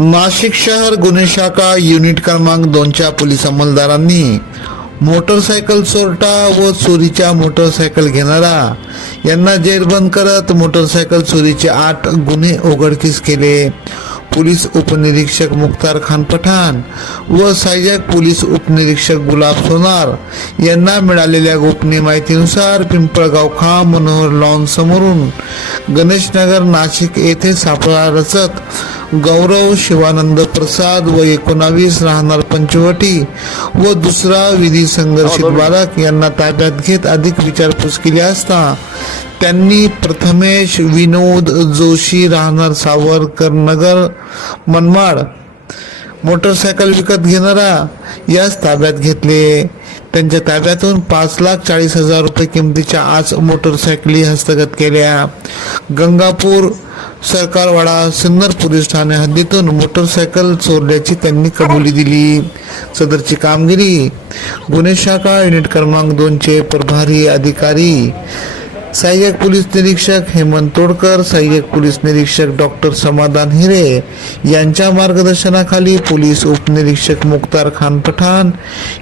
नाशिक शहर गुन्हे शाखा युनिट क्रमांक 2च्या पोलीस अंमलदारांनी मोटरसायकल चोरटा व चोरीच्या मोटरसायकल घेणारा यांना जेरबंद करत मोटरसायकल चोरीचे 8 गुन्हे उघडकीस केले। पोलीस उपनिरीक्षक मुख्तार खान पठाण व सहाय्यक पोलीस उपनिरीक्षक गुलाब सोनार यांना मिळालेल्या गोपनीय माहितीनुसार पिंपळगाव खा मनोहर लॉन समोरून गणेशनगर नाशिक येथे सापळा रचत गौरव शिवानंद प्रसाद व 19 राहणार पंचवटी व दुसरा विधी संघर्षित बालक यांना ताब्यात घेत अधिक विचारपूस केली असता त्यांनी प्रथमेश विनोद जोशी राहणार सावरकर नगर मनमाड मोटरसायकल विकत घेणारा यास ताब्यात घेतले। त्यांच्या ताब्यातून 5,40,000 रुपये किमतीच्या 8 मोटरसायकली हस्तगत केल्या। गंगापूर सरकारवाडा सिन्नर पोलीस ठाणे हद्दीतून मोटरसायकल चोरल्याची त्यांनी कबुली दिली। सदरची कामगिरी गुन्हे शाखा युनिट क्रमांक 2चे प्रभारी अधिकारी सहाय्यक पोलीस निरीक्षक हेमंत तोडकर, सहाय्यक पोलीस निरीक्षक डॉक्टर समाधान हिरे यांच्या मार्गदर्शनाखाली पोलीस उपनिरीक्षक मुख्तार खान पठाण,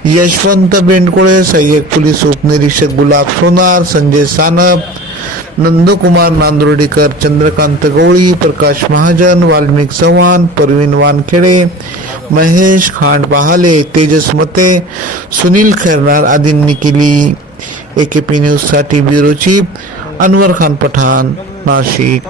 यशवंत बेंडकोळे, सहाय्यक पोलीस उपनिरीक्षक गुलाब सोनार, संजय सानप, नंदकुमार नांदुर्डीकर, चंद्रकांत गवळी, प्रकाश महाजन, वाल्मिक चव्हाण, परवीन वानखेडे, महेश खांड बहाले, तेजस मते, सुनील खैरनार आदींनी केली। AKP न्यूज साठी ब्युरो चीफ अनवर खान पठाण, नाशिक।